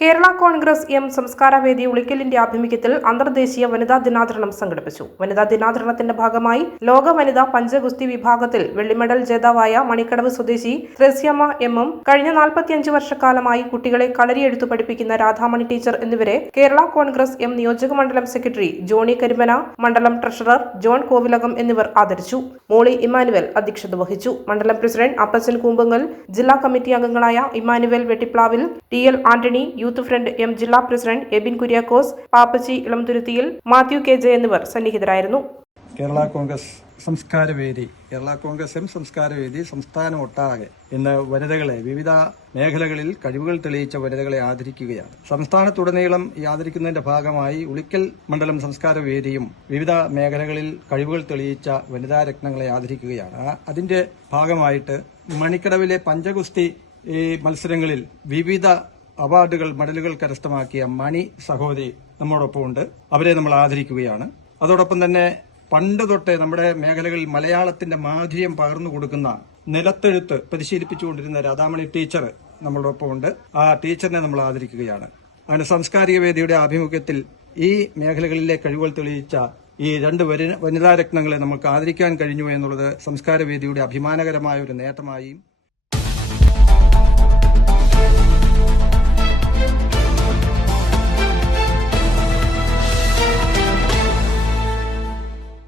Kerala Congress M സംസ്കാരവേദി ഉളിക്കലിന്റെ ആഭിമുഖ്യത്തിൽ അന്തർദേശീയ വനിതാ ദിനാചരണം സംഘടിപ്പിച്ചു. വനിതാ ദിനാചരണത്തിന്റെ ഭാഗമായി ലോക വനിതാ പഞ്ചഗുസ്തി വിഭാഗത്തിൽ വെള്ളിമെഡൽ ജേതാവായ മണിക്കടവ് സ്വദേശി ത്രേസ്യാമ്മ എമ്മും കഴിഞ്ഞ 45 വർഷക്കാലമായി കുട്ടികളെ കളരിയെഴുത്തു പഠിപ്പിക്കുന്ന രാധാമണി ടീച്ചർ എന്നിവരെ കേരള കോൺഗ്രസ് എം നിയോജക മണ്ഡലം സെക്രട്ടറി ജോണി കരിമന, മണ്ഡലം ട്രഷറർ ജോൺ കോവിലകം എന്നിവർ ആദരിച്ചു. മോളി ഇമ്മാനുവൽ അധ്യക്ഷത വഹിച്ചു. മണ്ഡലം പ്രസിഡന്റ് അപ്പച്ചൻ കൂമ്പങ്ങൽ, ജില്ലാ കമ്മിറ്റി അംഗങ്ങളായ ഇമ്മാനുവൽ വെട്ടിപ്ലാവിൽ, ടി.എൽ. ആന്റണി, യൂത്ത് ഫ്രണ്ട് എം ജില്ലാ president Ebin Kuriakose, Pappachi Elamthuruthiyil, Mathew K J എന്നിവർ സന്നിഹിതരായിരുന്നു. കേരള കോൺഗ്രസ് സംസ്കാരവേദി, കേരള കോൺഗ്രസ് എം സംസ്കാരവേദി സംസ്ഥാനം ഒട്ടാകെ ഇന്ന് വനിതകളെ, വിവിധ മേഖലകളിൽ കഴിവുകൾ തെളിയിച്ച വനിതകളെ ആദരിക്കുകയാണ്. സംസ്ഥാനത്തുടനീളം ഈ ആദരിക്കുന്നതിന്റെ ഭാഗമായി ഉളിക്കൽ മണ്ഡലം സംസ്കാരവേദിയും വിവിധ മേഖലകളിൽ കഴിവുകൾ തെളിയിച്ച വനിതാ രത്നങ്ങളെ ആദരിക്കുകയാണ്. അതിന്റെ ഭാഗമായിട്ട് മണിക്കടവിലെ പഞ്ചഗുസ്തി മത്സരങ്ങളിൽ വിവിധ അവാർഡുകൾ, മെഡലുകൾ കരസ്ഥമാക്കിയ മണി സഹോദരി നമ്മോടൊപ്പം ഉണ്ട്. അവരെ നമ്മൾ ആദരിക്കുകയാണ്. അതോടൊപ്പം തന്നെ പണ്ട് തൊട്ടേ നമ്മുടെ മേഖലകളിൽ മലയാളത്തിന്റെ മാധുര്യം പകർന്നു കൊടുക്കുന്ന നിലത്തെഴുത്ത് പരിശീലിപ്പിച്ചുകൊണ്ടിരുന്ന രാധാമണി ടീച്ചർ നമ്മളോടൊപ്പം ഉണ്ട്. ആ ടീച്ചറിനെ നമ്മൾ ആദരിക്കുകയാണ്. അങ്ങനെ സാംസ്കാരിക വേദിയുടെ ആഭിമുഖ്യത്തിൽ ഈ മേഖലകളിലെ കഴിവുകൾ തെളിയിച്ച ഈ 2 വനിതാ രത്നങ്ങളെ നമുക്ക് ആദരിക്കാൻ കഴിഞ്ഞു എന്നുള്ളത് സംസ്കാര വേദിയുടെ അഭിമാനകരമായ ഒരു നേട്ടമായി